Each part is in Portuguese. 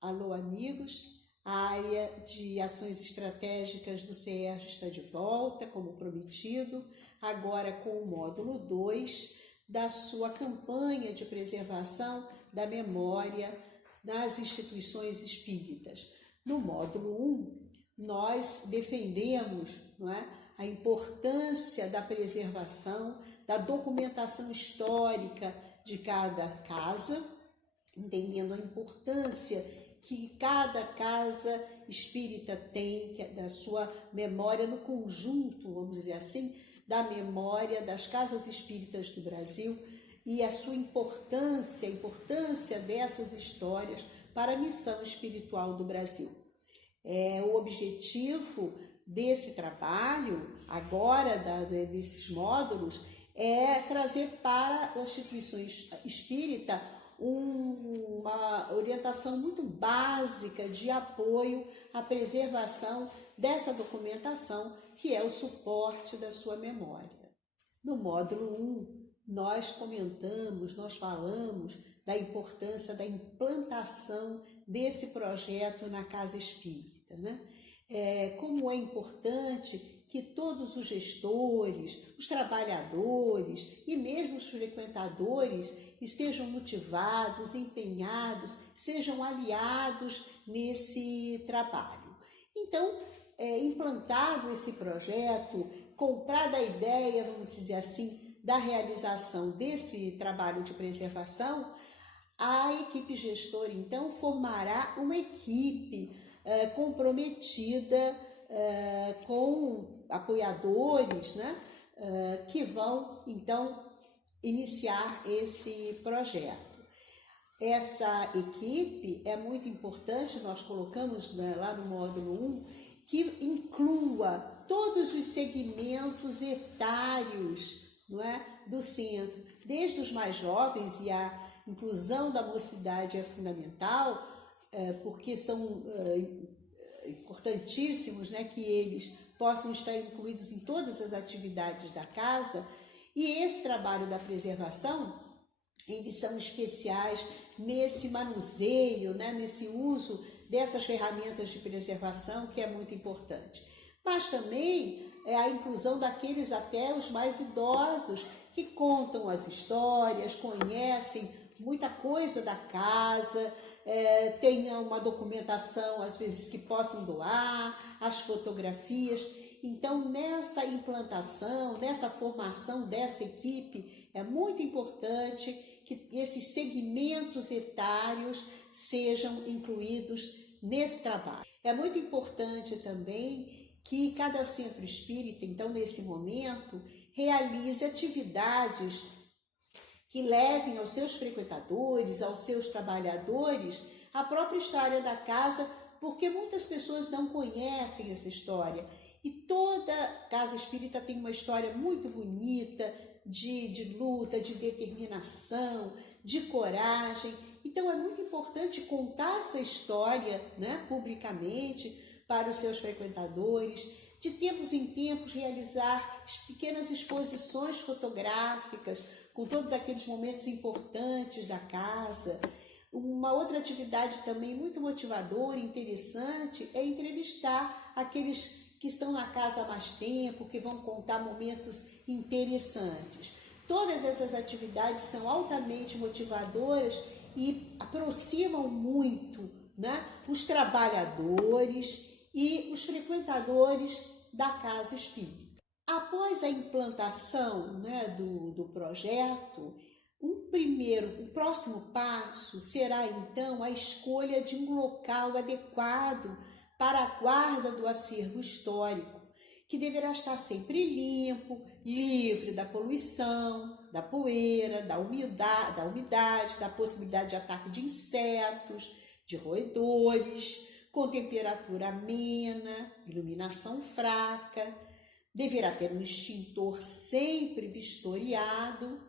Alô, amigos! A área de ações estratégicas do CERJ está de volta, como prometido, agora com o módulo 2 da sua campanha de preservação da memória nas instituições espíritas. No módulo 1, nós defendemos, não é, a importância da preservação, da documentação histórica de cada casa, entendendo a importância que cada casa espírita tem, da sua memória no conjunto, vamos dizer assim, da memória das casas espíritas do Brasil e a sua importância, a importância dessas histórias para a missão espiritual do Brasil. O objetivo desse trabalho, agora desses módulos, é trazer para as instituições espíritas uma orientação muito básica de apoio à preservação dessa documentação, que é o suporte da sua memória. No módulo 1, nós falamos da importância da implantação desse projeto na casa espírita, né? Como é importante que todos os gestores, os trabalhadores e mesmo os frequentadores estejam motivados, empenhados, sejam aliados nesse trabalho. Então, implantado esse projeto, comprada a ideia, vamos dizer assim, da realização desse trabalho de preservação, a equipe gestora, então, formará uma equipe comprometida com apoiadores, né, que vão, então, iniciar esse projeto. Essa equipe é muito importante, nós colocamos, né, lá no módulo 1, que inclua todos os segmentos etários, não é, do centro, desde os mais jovens, e a inclusão da mocidade é fundamental, porque são importantíssimos, né, que eles possam estar incluídos em todas as atividades da casa. E esse trabalho da preservação, eles são especiais nesse manuseio, né, nesse uso dessas ferramentas de preservação, que é muito importante. Mas também a inclusão daqueles até os mais idosos, que contam as histórias, conhecem muita coisa da casa, tenha uma documentação, às vezes, que possam doar, as fotografias. Então, nessa implantação, nessa formação dessa equipe, é muito importante que esses segmentos etários sejam incluídos nesse trabalho. É muito importante também que cada centro espírita, então, nesse momento, realize atividades que levem aos seus frequentadores, aos seus trabalhadores, a própria história da casa, porque muitas pessoas não conhecem essa história. E toda casa espírita tem uma história muito bonita, de luta, de determinação, de coragem. Então é muito importante contar essa história, né, publicamente para os seus frequentadores, de tempos em tempos realizar pequenas exposições fotográficas com todos aqueles momentos importantes da casa. Uma outra atividade também muito motivadora e interessante é entrevistar aqueles que estão na casa há mais tempo, que vão contar momentos interessantes. Todas essas atividades são altamente motivadoras e aproximam muito, né, os trabalhadores e os frequentadores da casa espírita. Após a implantação, né, do projeto, o próximo passo será então a escolha de um local adequado para a guarda do acervo histórico, que deverá estar sempre limpo, livre da poluição, da poeira, da umidade, da possibilidade de ataque de insetos, de roedores, com temperatura amena, iluminação fraca. Deverá ter um extintor sempre vistoriado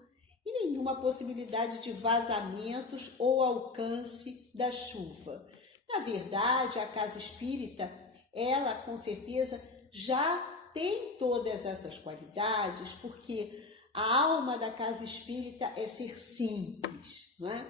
e nenhuma possibilidade de vazamentos ou alcance da chuva. Na verdade, a casa espírita, ela com certeza já tem todas essas qualidades, porque a alma da casa espírita é ser simples, não é?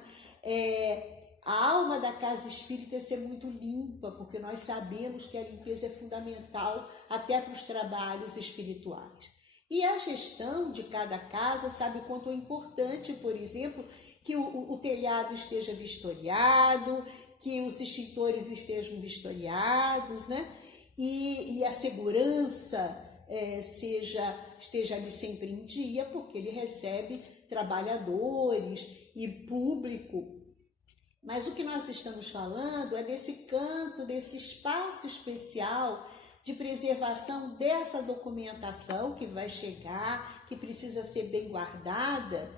A alma da casa espírita é ser muito limpa, porque nós sabemos que a limpeza é fundamental até para os trabalhos espirituais. E a gestão de cada casa sabe quanto é importante, por exemplo, que o telhado esteja vistoriado, que os extintores estejam vistoriados, né? E a segurança esteja ali sempre em dia, porque ele recebe trabalhadores e público. Mas o que nós estamos falando é desse canto, desse espaço especial de preservação dessa documentação que vai chegar, que precisa ser bem guardada,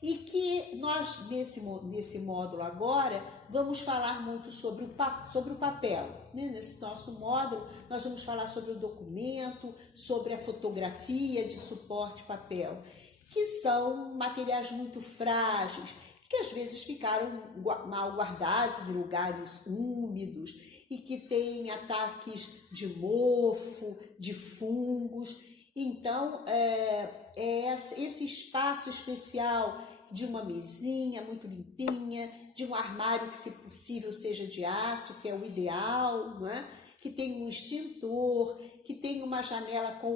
e que nós, nesse módulo agora, vamos falar muito sobre o papel. Né? Nesse nosso módulo, nós vamos falar sobre o documento, sobre a fotografia de suporte papel, que são materiais muito frágeis, que às vezes ficaram mal guardados em lugares úmidos e que têm ataques de mofo, de fungos. Então, esse espaço especial de uma mesinha muito limpinha, de um armário que, se possível, seja de aço, que é o ideal, não é? Que tem um extintor, que tem uma janela com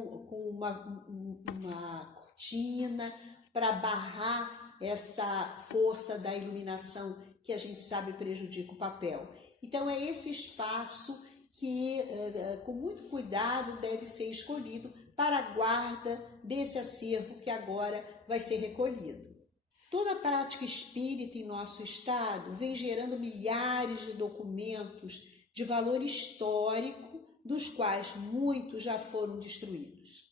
uma cortina para barrar essa força da iluminação que a gente sabe prejudica o papel. Então, é esse espaço que, com muito cuidado, deve ser escolhido para a guarda desse acervo que agora vai ser recolhido. Toda a prática espírita em nosso estado vem gerando milhares de documentos de valor histórico, dos quais muitos já foram destruídos.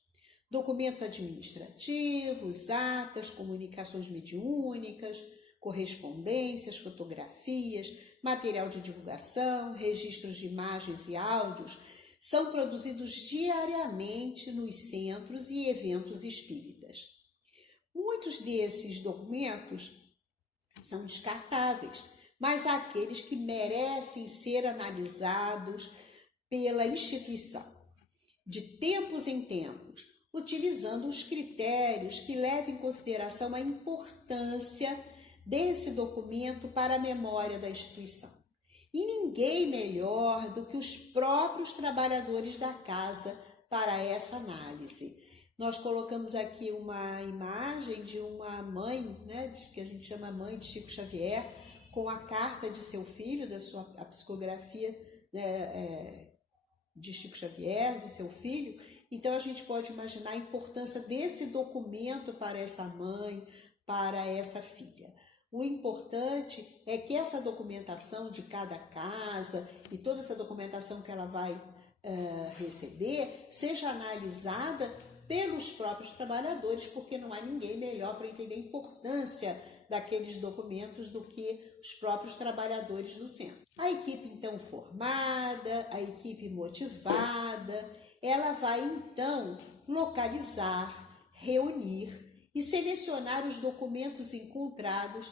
Documentos administrativos, atas, comunicações mediúnicas, correspondências, fotografias, material de divulgação, registros de imagens e áudios são produzidos diariamente nos centros e eventos espíritas. Muitos desses documentos são descartáveis, mas há aqueles que merecem ser analisados pela instituição, de tempos em tempos, utilizando os critérios que levam em consideração a importância desse documento para a memória da instituição. E ninguém melhor do que os próprios trabalhadores da casa para essa análise. Nós colocamos aqui uma imagem de uma mãe, né, que a gente chama mãe de Chico Xavier, com a carta de seu filho, a psicografia, né, de Chico Xavier, de seu filho. Então, a gente pode imaginar a importância desse documento para essa mãe, para essa filha. O importante é que essa documentação de cada casa e toda essa documentação que ela vai receber seja analisada pelos próprios trabalhadores, porque não há ninguém melhor para entender a importância daqueles documentos do que os próprios trabalhadores do centro. A equipe, então, formada, a equipe motivada, ela vai, então, localizar, reunir e selecionar os documentos encontrados,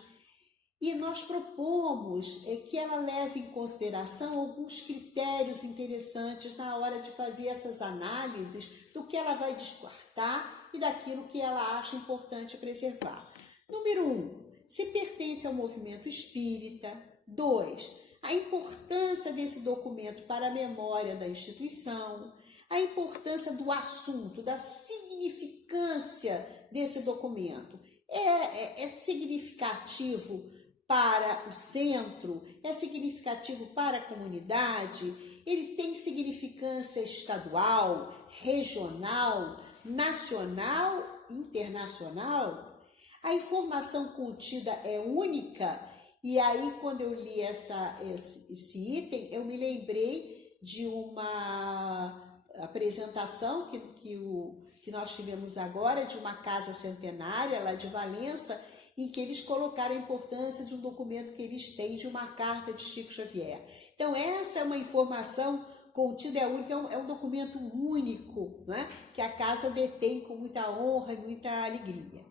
e nós propomos que ela leve em consideração alguns critérios interessantes na hora de fazer essas análises do que ela vai descartar e daquilo que ela acha importante preservar. Número 1, se pertence ao movimento espírita. 2, a importância desse documento para a memória da instituição, a importância do assunto, da significância desse documento. É significativo para o centro? É significativo para a comunidade? Ele tem significância estadual, regional, nacional, internacional? A informação contida é única? E aí, quando eu li esse item, eu me lembrei de uma apresentação que nós tivemos agora, de uma casa centenária lá de Valença, em que eles colocaram a importância de um documento que eles têm, de uma carta de Chico Xavier. Então, essa é uma informação contida, é única, é um documento único, né, que a casa detém com muita honra e muita alegria.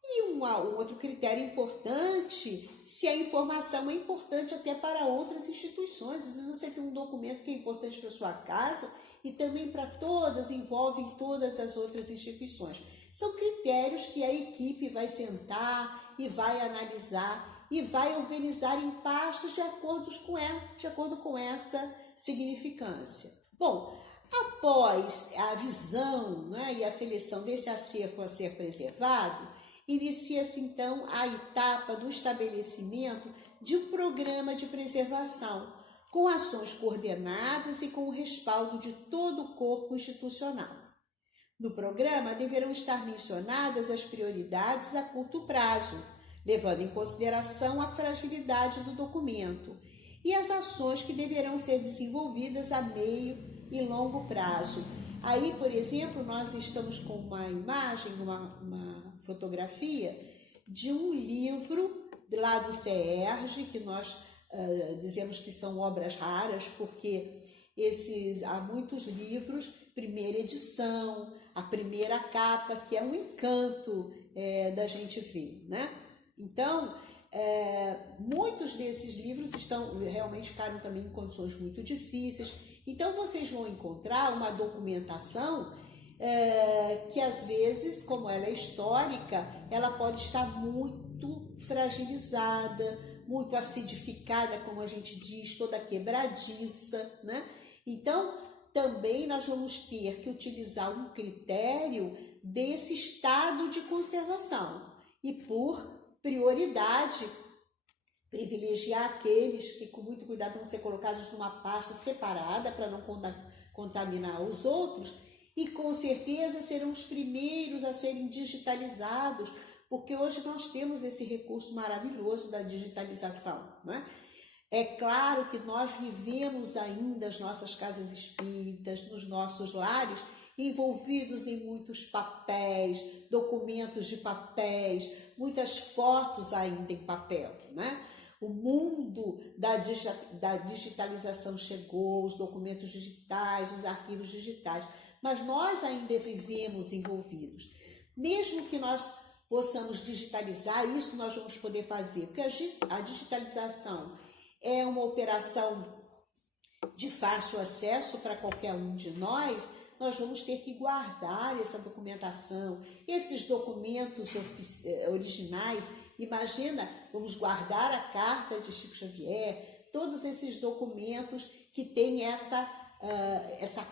E um outro critério importante, se a informação é importante até para outras instituições. Às vezes você tem um documento que é importante para a sua casa e também para todas, envolvem todas as outras instituições. São critérios que a equipe vai sentar e vai analisar e vai organizar em pastos de acordo com essa significância. Bom, após a visão, né, e a seleção desse acervo a ser preservado, inicia-se então a etapa do estabelecimento de um programa de preservação, com ações coordenadas e com o respaldo de todo o corpo institucional. No programa deverão estar mencionadas as prioridades a curto prazo, levando em consideração a fragilidade do documento, e as ações que deverão ser desenvolvidas a meio e longo prazo. Aí, por exemplo, nós estamos com uma imagem, uma fotografia de um livro lá do CERJ, que nós dizemos que são obras raras, porque há muitos livros, primeira edição, a primeira capa, que é um encanto da gente ver, né? Então, muitos desses livros realmente ficaram também em condições muito difíceis. Então, vocês vão encontrar uma documentação que, às vezes, como ela é histórica, ela pode estar muito fragilizada, muito acidificada, como a gente diz, toda quebradiça, né? Então, também nós vamos ter que utilizar um critério desse estado de conservação e, por prioridade, privilegiar aqueles que com muito cuidado vão ser colocados numa pasta separada para não contaminar os outros, e com certeza serão os primeiros a serem digitalizados, porque hoje nós temos esse recurso maravilhoso da digitalização, né? É claro que nós vivemos ainda as nossas casas espíritas, nos nossos lares, envolvidos em muitos papéis, documentos de papéis, muitas fotos ainda em papel, né? O mundo da digitalização chegou, os documentos digitais, os arquivos digitais, mas nós ainda vivemos envolvidos. Mesmo que nós possamos digitalizar, isso nós vamos poder fazer, porque a digitalização é uma operação de fácil acesso para qualquer um de nós. Nós vamos ter que guardar essa documentação, esses documentos originais. Imagina, vamos guardar a carta de Chico Xavier, todos esses documentos que têm essa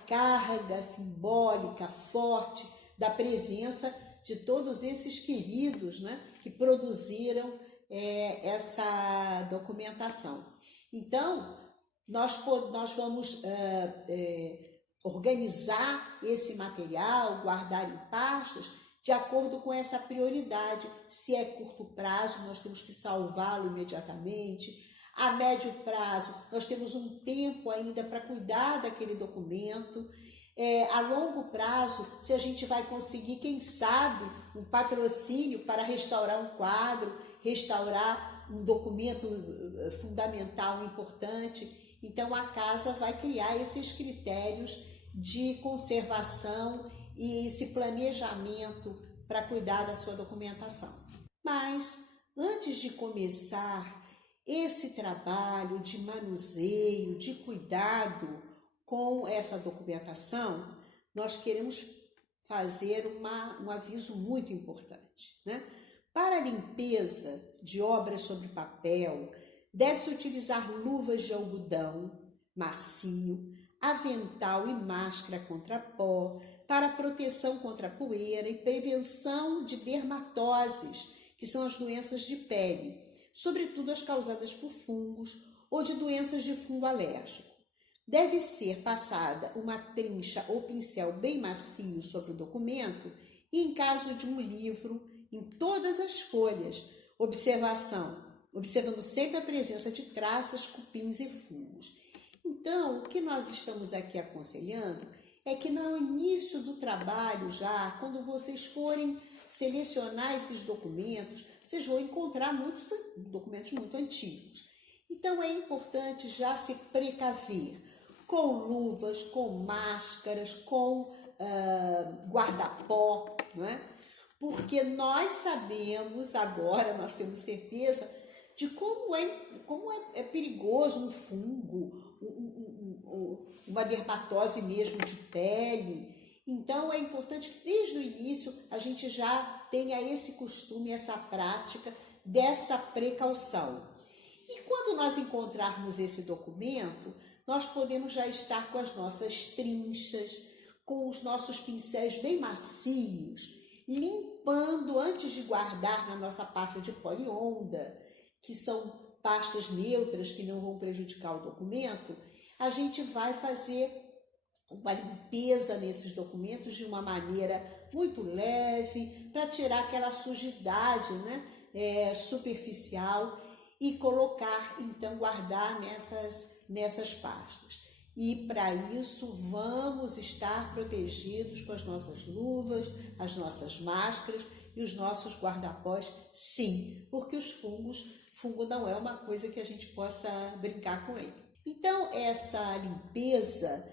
carga simbólica forte da presença de todos esses queridos, né, que produziram essa documentação. Então, nós vamos organizar esse material, guardar em pastas, de acordo com essa prioridade. Se é curto prazo, nós temos que salvá-lo imediatamente. A médio prazo, nós temos um tempo ainda para cuidar daquele documento. A longo prazo, se a gente vai conseguir, quem sabe, um patrocínio para restaurar um quadro, restaurar um documento fundamental, importante. Então, a casa vai criar esses critérios de conservação e esse planejamento para cuidar da sua documentação. Mas, antes de começar esse trabalho de manuseio, de cuidado com essa documentação, nós queremos fazer um aviso muito importante, né? Para a limpeza de obras sobre papel, deve-se utilizar luvas de algodão macio, avental e máscara contra pó, para proteção contra poeira e prevenção de dermatoses, que são as doenças de pele, sobretudo as causadas por fungos ou de doenças de fungo alérgico. Deve ser passada uma trincha ou pincel bem macio sobre o documento e, em caso de um livro, em todas as folhas, observando sempre a presença de traças, cupins e fungos. Então, o que nós estamos aqui aconselhando é que no início do trabalho já, quando vocês forem selecionar esses documentos, vocês vão encontrar muitos documentos muito antigos. Então, é importante já se precaver com luvas, com máscaras, com guarda-pó, não é? Porque nós sabemos agora, nós temos certeza de como é perigoso um fungo, uma dermatose mesmo de pele. Então, é importante que desde o início a gente já tenha esse costume, essa prática dessa precaução. E quando nós encontrarmos esse documento, nós podemos já estar com as nossas trinchas, com os nossos pincéis bem macios, limpando antes de guardar na nossa pasta de polionda, que são pastas neutras que não vão prejudicar o documento. A gente vai fazer uma limpeza nesses documentos de uma maneira muito leve, para tirar aquela sujidade, né, superficial, e colocar, então, guardar nessas pastas. E para isso vamos estar protegidos com as nossas luvas, as nossas máscaras e os nossos guardapós, sim, porque fungo não é uma coisa que a gente possa brincar com ele. Então, essa limpeza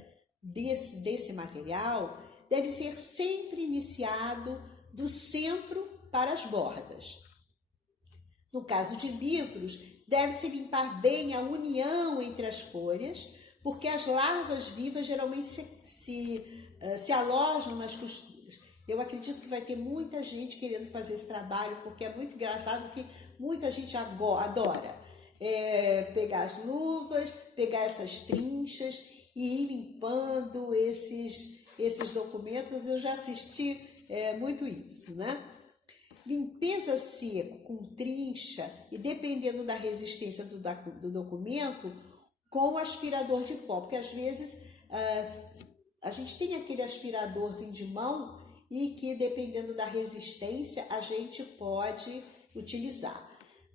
desse material deve ser sempre iniciado do centro para as bordas. No caso de livros, deve-se limpar bem a união entre as folhas, porque as larvas vivas geralmente se alojam nas costuras. Eu acredito que vai ter muita gente querendo fazer esse trabalho, porque é muito engraçado que muita gente adora pegar as luvas, pegar essas trinchas e ir limpando esses documentos. Eu já assisti muito isso, né? Limpeza seco com trincha e, dependendo da resistência do documento, com aspirador de pó, porque às vezes a gente tem aquele aspiradorzinho de mão e que, dependendo da resistência, a gente pode utilizar.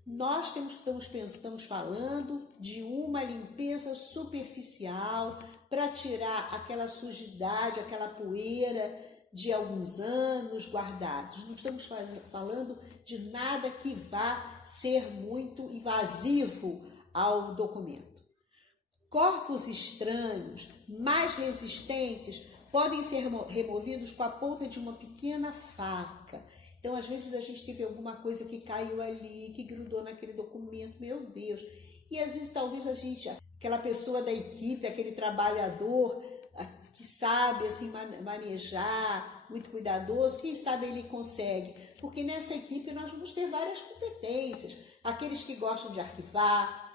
Nós estamos falando de uma limpeza superficial para tirar aquela sujidade, aquela poeira de alguns anos guardados. Não estamos falando de nada que vá ser muito invasivo ao documento. Corpos estranhos, mais resistentes, podem ser removidos com a ponta de uma pequena faca. Então, às vezes, a gente teve alguma coisa que caiu ali, que grudou naquele documento, meu Deus. E, às vezes, talvez aquela pessoa da equipe, aquele trabalhador que sabe, assim, manejar, muito cuidadoso, quem sabe ele consegue. Porque nessa equipe nós vamos ter várias competências. Aqueles que gostam de arquivar,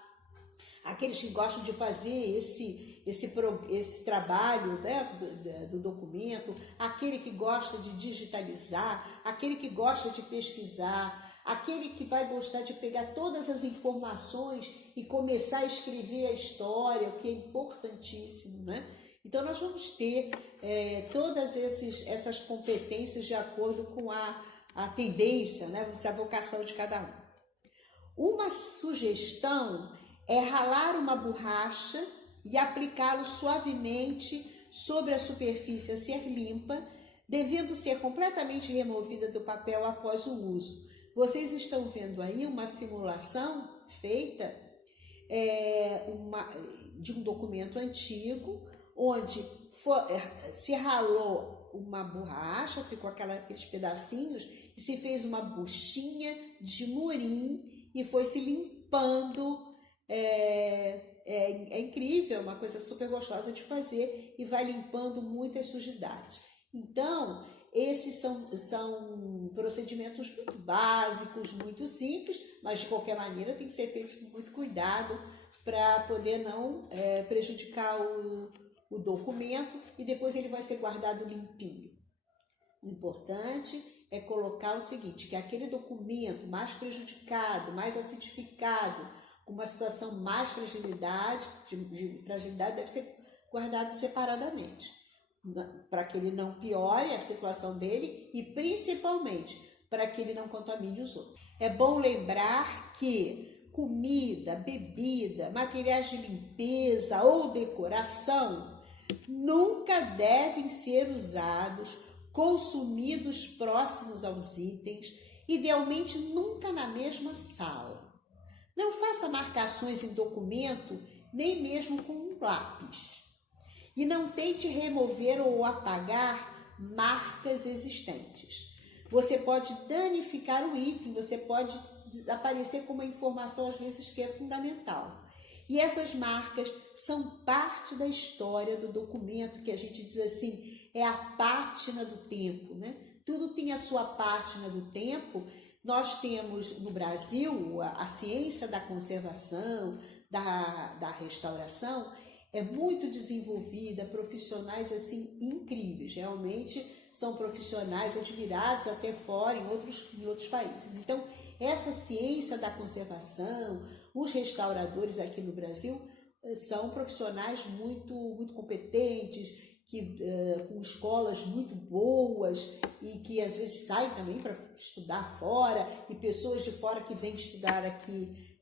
aqueles que gostam de fazer esse trabalho, né, do documento, aquele que gosta de digitalizar, aquele que gosta de pesquisar, aquele que vai gostar de pegar todas as informações e começar a escrever a história, o que é importantíssimo, né? Então, nós vamos ter todas essas competências de acordo com a tendência, né, a vocação de cada um. Uma sugestão é ralar uma borracha e aplicá-lo suavemente sobre a superfície a ser limpa, devendo ser completamente removida do papel após o uso. Vocês estão vendo aí uma simulação feita de um documento antigo, onde se ralou uma borracha, ficou aqueles pedacinhos, e se fez uma buchinha de murim e foi se limpando. É incrível, uma coisa super gostosa de fazer e vai limpando muitas sujidades. Então, esses são procedimentos muito básicos, muito simples, mas de qualquer maneira tem que ser feito com muito cuidado para poder não prejudicar o documento, e depois ele vai ser guardado limpinho. O importante é colocar o seguinte, que aquele documento mais prejudicado, mais acidificado, com uma situação mais de fragilidade, deve ser guardado separadamente, para que ele não piore a situação dele e principalmente para que ele não contamine os outros. É bom lembrar que comida, bebida, materiais de limpeza ou decoração nunca devem ser usados, consumidos próximos aos itens, idealmente nunca na mesma sala. Não faça marcações em documento, nem mesmo com um lápis. E não tente remover ou apagar marcas existentes. Você pode danificar o item, você pode desaparecer com uma informação, às vezes, que é fundamental. E essas marcas são parte da história do documento, que a gente diz assim, é a pátina do tempo, né? Tudo tem a sua pátina do tempo, Nós temos no Brasil a ciência da conservação, da restauração, é muito desenvolvida, profissionais assim incríveis, realmente são profissionais admirados até fora, em outros países. Então, essa ciência da conservação, os restauradores aqui no Brasil são profissionais muito competentes, com escolas muito boas e que às vezes saem também para estudar fora, e pessoas de fora que vêm estudar aqui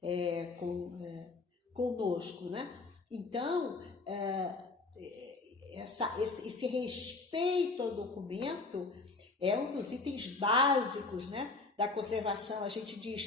conosco, né? Então, esse respeito ao documento é um dos itens básicos, né, da conservação. A gente diz,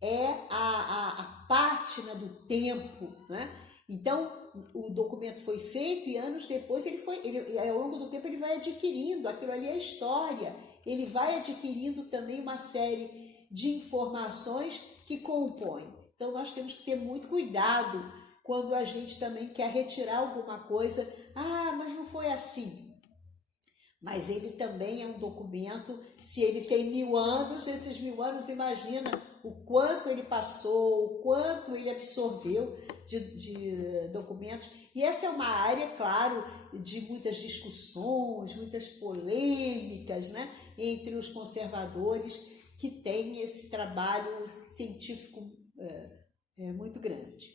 é a pátina do tempo, né? Então, o documento foi feito e anos depois, ao longo do tempo, ele vai adquirindo, aquilo ali é história, ele vai adquirindo também uma série de informações que compõem. Então, nós temos que ter muito cuidado quando a gente também quer retirar alguma coisa. Mas não foi assim. Mas ele também é um documento, se ele tem 1000 anos, esses 1000 anos, imagina o quanto ele passou, o quanto ele absorveu de documentos. E essa é uma área, claro, de muitas discussões, muitas polêmicas, né, entre os conservadores, que têm esse trabalho científico muito grande.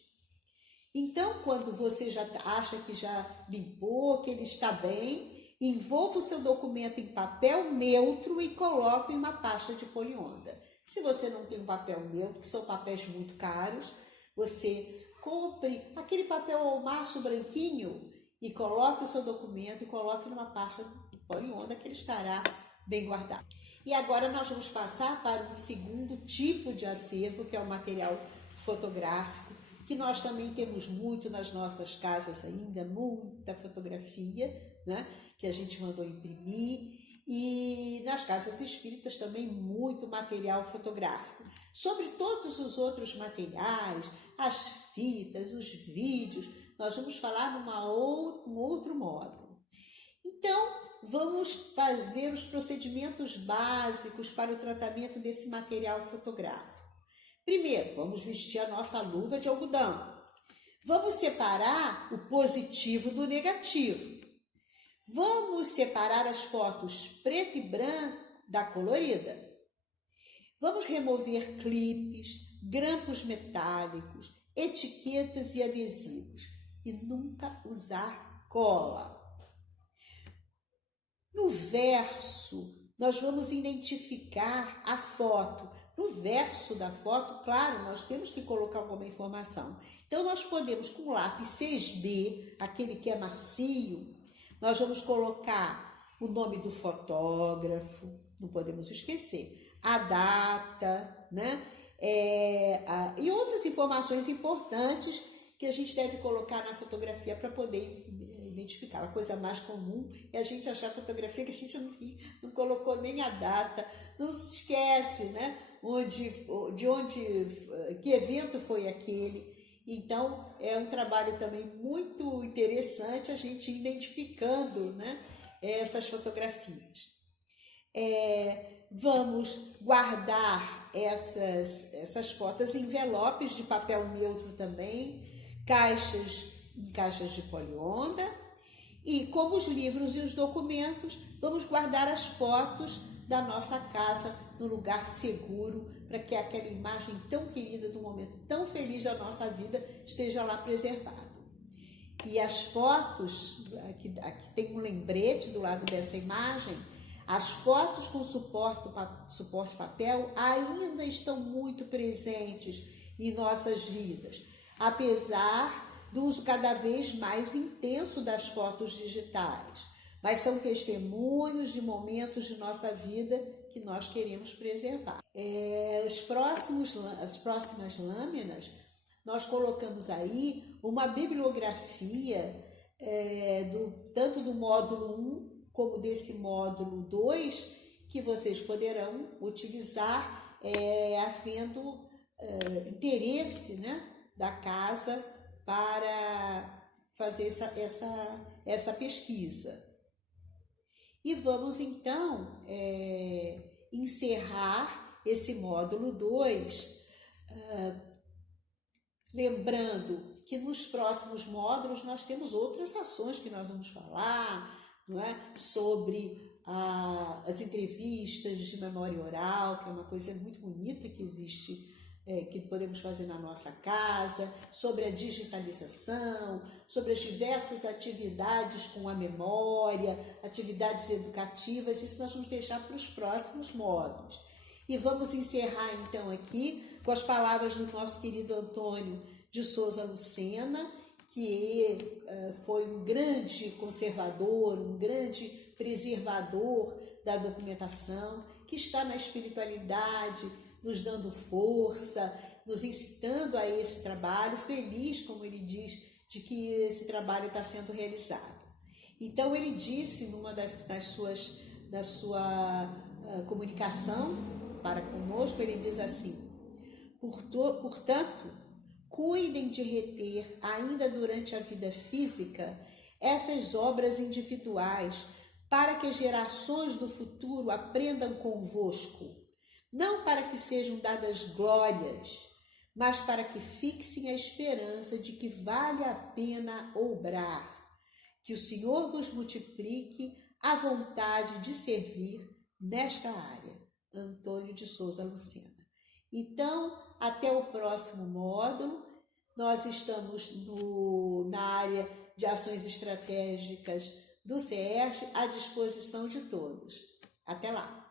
Então, quando você já acha que já limpou, que ele está bem, envolva o seu documento em papel neutro e coloque em uma pasta de poliondra. Se você não tem um papel neutro, que são papéis muito caros, você compre aquele papel ao maço branquinho e coloque o seu documento e coloque numa pasta de poliondra, que ele estará bem guardado. E agora nós vamos passar para um segundo tipo de acervo, que é o material fotográfico, que nós também temos muito nas nossas casas ainda, muita fotografia, né, que a gente mandou imprimir, e nas casas espíritas também muito material fotográfico. Sobre todos os outros materiais, as fitas, os vídeos, nós vamos falar num outro módulo. Então, vamos fazer os procedimentos básicos para o tratamento desse material fotográfico. Primeiro, vamos vestir a nossa luva de algodão. Vamos separar o positivo do negativo. Vamos separar as fotos preto e branco da colorida. Vamos remover clipes, grampos metálicos, etiquetas e adesivos. E nunca usar cola. No verso, nós vamos identificar a foto. No verso da foto, claro, nós temos que colocar alguma informação. Então, nós podemos, com o lápis 6B, aquele que é macio, nós vamos colocar o nome do fotógrafo, não podemos esquecer, a data, né? E outras informações importantes que a gente deve colocar na fotografia para poder identificar. A coisa mais comum é a gente achar a fotografia que a gente não colocou nem a data, não se esquece, né? Que evento foi aquele. Então, é um trabalho também muito interessante a gente identificando, né, essas fotografias. Vamos guardar essas fotos em envelopes de papel neutro também, em caixas de poliondra, e como os livros e os documentos, vamos guardar as fotos da nossa casa no lugar seguro, para que aquela imagem tão querida, de um momento tão feliz da nossa vida, esteja lá preservada. E as fotos, aqui tem um lembrete do lado dessa imagem, as fotos com suporte papel ainda estão muito presentes em nossas vidas, apesar do uso cada vez mais intenso das fotos digitais, mas são testemunhos de momentos de nossa vida que nós queremos preservar. As próximas lâminas, nós colocamos aí uma bibliografia, tanto do módulo 1 como desse módulo 2, que vocês poderão utilizar havendo interesse, né, da casa para fazer essa pesquisa. E vamos então encerrar esse módulo 2, lembrando que nos próximos módulos nós temos outras ações que nós vamos falar, não é? Sobre as entrevistas de memória oral, que é uma coisa muito bonita que existe, que podemos fazer na nossa casa, sobre a digitalização, sobre as diversas atividades com a memória, atividades educativas. Isso nós vamos deixar para os próximos módulos. E vamos encerrar então aqui com as palavras do nosso querido Antônio de Souza Lucena, que foi um grande conservador, um grande preservador da documentação, que está na espiritualidade, nos dando força, nos incitando a esse trabalho, feliz, como ele diz, de que esse trabalho está sendo realizado. Então, ele disse, numa da sua comunicação para conosco, ele diz assim: portanto, cuidem de reter, ainda durante a vida física, essas obras individuais, para que as gerações do futuro aprendam convosco, não para que sejam dadas glórias, mas para que fixem a esperança de que vale a pena obrar. Que o Senhor vos multiplique a vontade de servir nesta área. Antônio de Souza Lucena. Então, até o próximo módulo. Nós estamos na área de ações estratégicas do CERJ à disposição de todos. Até lá!